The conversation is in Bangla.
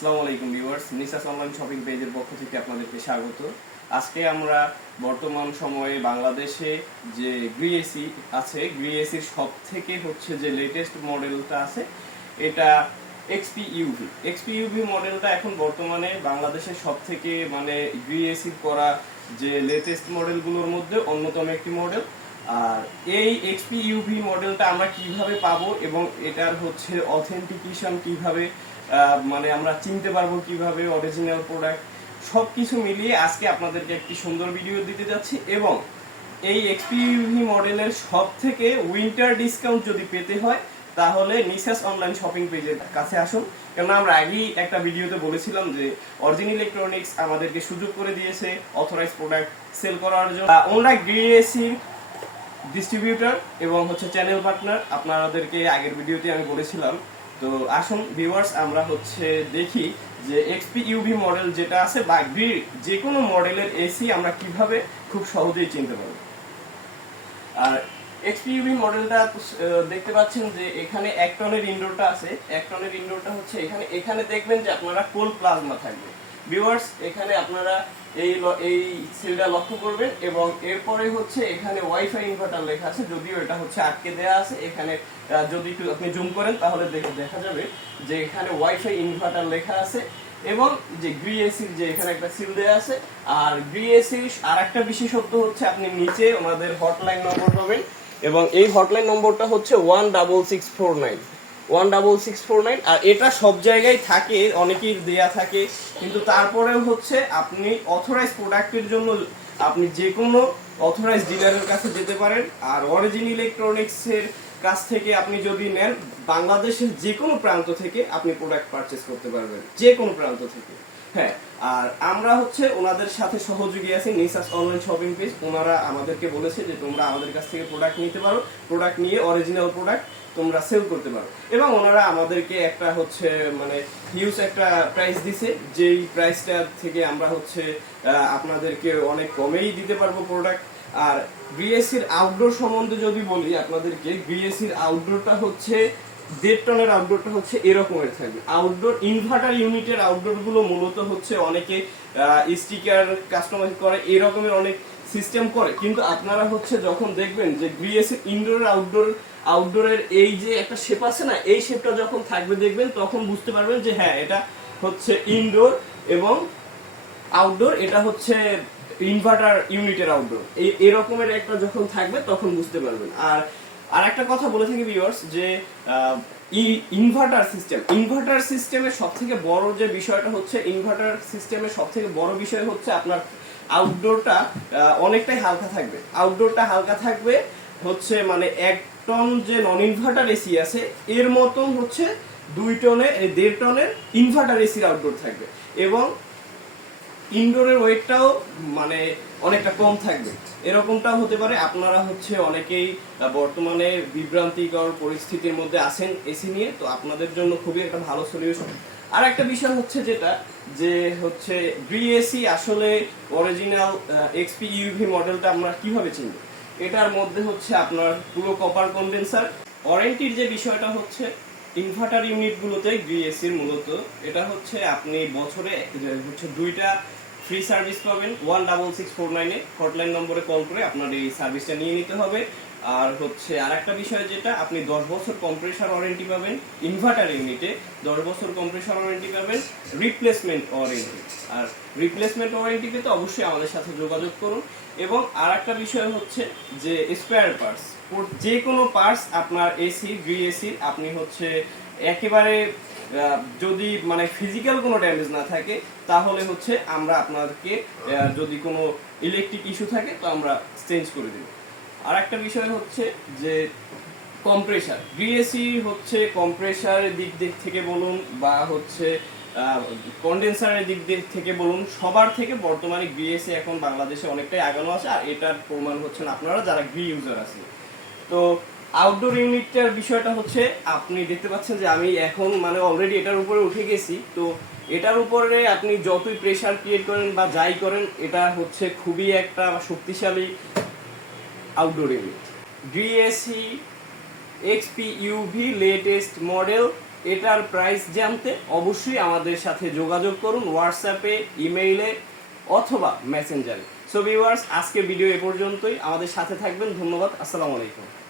আসসালামু আলাইকুম ভিউয়ার্স, নিসাস অনলাইন শপিং পেজের পক্ষ থেকে আপনাদেরকে স্বাগত। আজকে আমরা বর্তমান সময়ে বাংলাদেশে যে গ্রিএসি আছে, গ্রিএসির সব থেকে হচ্ছে যে লেটেস্ট মডেলটা আছে এটা এক্সপি ইউভি। এক্সপি ইউভি মডেলটা এখন বর্তমানে বাংলাদেশের সব থেকে মানে গ্রিএসির করা যে লেটেস্ট মডেলগুলোর মধ্যে অন্যতম একটি মডেল। আর এই এক্সপি ইউভি মডেলটা আমরা কিভাবে পাবো এবং এটার হচ্ছে অথেন্টিকেশন কিভাবে মানে আমরা চিনতে পারবো কিভাবে অরিজিনাল প্রোডাক্ট, সবকিছু মিলিয়ে আজকে আপনাদেরকে একটি সুন্দর ভিডিও দিতে যাচ্ছি। এবং এই এক্সপিইউভি মডেলের সব থেকে উইন্টার ডিসকাউন্ট যদি পেতে হয় তাহলে নিসাস অনলাইন শপিং পেজের কাছে আসুন। কেননা আমরা আগেই একটা ভিডিওতে বলেছিলাম যে অরিজিন ইলেকট্রনিক্স আমাদেরকে সুযোগ করে দিয়েছে অথরাইজ প্রোডাক্ট সেল করার জন্য। ওনারা গ্রিএসির ডিস্ট্রিবিউটর এবং হচ্ছে চ্যানেল পার্টনার, আপনাদেরকে আগের ভিডিওতে আমি বলেছিলাম। তো আসুন ভিউয়ার্স, আমরা হচ্ছে দেখি যে এক্সপি ইউভি মডেল যেটা আছে বা যে কোনো মডেলের এসি আমরা কিভাবে খুব সহজেই চিনতে পারবো। আর এক্সপি ইউভি মডেলটা দেখতে পাচ্ছেন যে এখানে 1 টনের ইনডোরটা আছে। 1 টনের ইনডোরটা হচ্ছে এখানে দেখবেন যে আপনারা কোল্ড প্লাজমা থাকবে। ভিউয়ার্স, এখানে আপনারা এই সিলটা লক্ষ্য করবেন এবং এরপরে হচ্ছে এখানে ওয়াইফাই ইনভার্টার লেখা আছে, যদিও এটা হচ্ছে আটকে দেয়া আছে। এখানে যদি একটু আপনি জুম করেন তাহলে দেখা যাবে যে এখানে ওয়াইফাই ইনভার্টার লেখা আছে এবং যে গ্রিএসির যে এখানে একটা সিল দেয়া আছে। আর গ্রিএসির আরেকটা বিশেষত্ব হচ্ছে আপনি নিচে ওনাদের হটলাইন নম্বর পাবেন এবং এই হটলাইন নম্বরটা হচ্ছে 16649। আর এটা সব জায়গায় থাকে, অনেকেই দেয়া থাকে, কিন্তু তারপরেও হচ্ছে আপনি অথরাইজ প্রোডাক্টের জন্য আপনি যে কোনো অথরাইজ ডিলারের কাছে যেতে পারেন। আর অরিজিন ইলেকট্রনিক্সের কাছ থেকে আপনি যদি নেন, বাংলাদেশের যে কোনো প্রান্ত থেকে আপনি প্রোডাক্ট পারচেজ করতে পারবেন, যে কোনো প্রান্ত থেকে। হ্যাঁ, আর আমরা হচ্ছে ওনাদের সাথে সহযোগী আছি নিসাস অনলাইন শপিং পেজ। ওনারা আমাদেরকে বলেছে যে তোমরা আমাদের কাছ থেকে প্রোডাক্ট নিতে পারো, প্রোডাক্ট নিয়ে অরিজিনাল প্রোডাক্ট তোমরা সেল করতে পারো। এবং ওনারা আমাদেরকে একটা হচ্ছে মানে হিউজ একটা প্রাইস দিছে, যেই প্রাইসটা থেকে আমরা হচ্ছে আপনাদেরকে অনেক কমেই দিতে পারবো প্রোডাক্ট। আর গ্রিএসির আউটডোর সম্বন্ধে যদি বলি আপনাদেরকে, গ্রিএসির আউটডোরটা হচ্ছে 1.5 টনের আউটডোরটা হচ্ছে এরকমের থাকবে। আউটডোর ইনভার্টার ইউনিটের আউটডোর গুলো মূলত হচ্ছে অনেকে স্টিকার কাস্টমাইজ করে, এরকমের অনেক সিস্টেম করে, কিন্তু আপনারা হচ্ছে যখন দেখবেন যে গ্রিএসির ইনডোর আউটডোরের এই যে একটা শেপ আছে না, এই শেপটা যখন থাকবে দেখবেন তখন বুঝতে পারবেন যে হ্যাঁ এটা হচ্ছে ইনডোর এবং আউটডোর, এটা হচ্ছে ইনভার্টার ইউনিটের আউটডোর। এরকমের একটা যখন থাকবে তখন বুঝতে পারবেন। আর একটা কথা বলে থাকি ভিউয়ার্স যে ইনভার্টার সিস্টেমের সবথেকে বড় যে বিষয়টা হচ্ছে, ইনভার্টার সিস্টেমের সবথেকে বড় বিষয় হচ্ছে আপনার আউটডোরটা অনেকটাই হালকা থাকবে। আউটডোরটা হালকা থাকবে হচ্ছে মানে 1 টন যে নন ইনভার্টার এসি আছে এর মতন হচ্ছে 2 টনের 1.5 টনের ইনভার্টার এসির আউটডোর থাকবে এবং ইনডোরের ওয়েটটাও মানে অনেকটা কম থাকবে। এরকমটাও হতে পারে। আপনারা হচ্ছে অনেকেই বর্তমানে বিভ্রান্তিকর পরিস্থিতির মধ্যে আছেন এসি নিয়ে, তো আপনাদের জন্য খুবই একটা ভালো সলিউশন। আর একটা বিষয় হচ্ছে যেটা যে হচ্ছে গ্রিএসি আসলে অরিজিনাল এক্সপি ইউভি মডেলটা আমরা কিভাবে চিনব। এটার মধ্যে হচ্ছে আপনার পুরো কপার কন্ডেন্সার। ওয়ারেন্টির যে বিষয়টা হচ্ছে ইনভার্টার ইউনিটগুলোতে গ্রিএসির মূলত এটা হচ্ছে আপনি বছরে হচ্ছে 2টা ফ্রি সার্ভিস পাবেন 16649 হটলাইন নম্বরে কল করে আপনার এই সার্ভিসটা নিয়ে নিতে হবে। আর হচ্ছে আরেকটা বিষয় যেটা আপনি 10 বছর কম্প্রেসার ওয়ারেন্টি পাবেন ইনভার্টার ইউনিটে, 10 বছর কম্প্রেসার ওয়ারেন্টি পাবেন, রিপ্লেসমেন্ট ওয়ারেন্টি। আর রিপ্লেসমেন্ট ওয়ারেন্টি পেতে অবশ্যই আমাদের সাথে যোগাযোগ করুন। এবং আরেকটা বিষয় হচ্ছে যে স্পেয়ার পার্টস, যে কোনো পার্টস আপনার এসি গ্রিএসি আপনি হচ্ছে একেবারে যদি মানে ফিজিক্যাল কোনো ড্যামেজ না থাকে তাহলে হচ্ছে আমরা আপনাদেরকে যদি কোনো ইলেকট্রিক ইস্যু থাকে তো আমরা চেঞ্জ করে দেব। আর একটা বিষয় হচ্ছে যে কম্প্রেসার, গ্রিএসি হচ্ছে কম্প্রেসারের দিক থেকে বলুন বা হচ্ছে কন্ডেন্সারের দিক থেকে বলুন, সবার থেকে বর্তমানে গ্রিএসি এখন বাংলাদেশে অনেকটাই আগানো আছে। আর এটার প্রমাণ হচ্ছেন আপনারা যারা গ্রি ইউজার আছেন। তো আউটডোর ইউনিটটার বিষয়টা হচ্ছে আপনি দেখতে পাচ্ছেন যে আমি এখন মানে অলরেডি এটার উপরে উঠে গেছি। তো এটার উপরে আপনি যতই প্রেসার ক্রিয়েট করেন বা যাই করেন, এটা হচ্ছে খুবই একটা শক্তিশালী outdoor unit. গ্রিএসি XP UV latest model এটার প্রাইস জানতে অবশ্যই আমাদের সাথে যোগাযোগ করুন হোয়াটসঅ্যাপে, ইমেইলে অথবা মেসেঞ্জারে। সো ভিউয়ার্স, আজকে ভিডিও এ পর্যন্তই। আমাদের সাথে থাকবেন। ধন্যবাদ। আসসালামু আলাইকুম।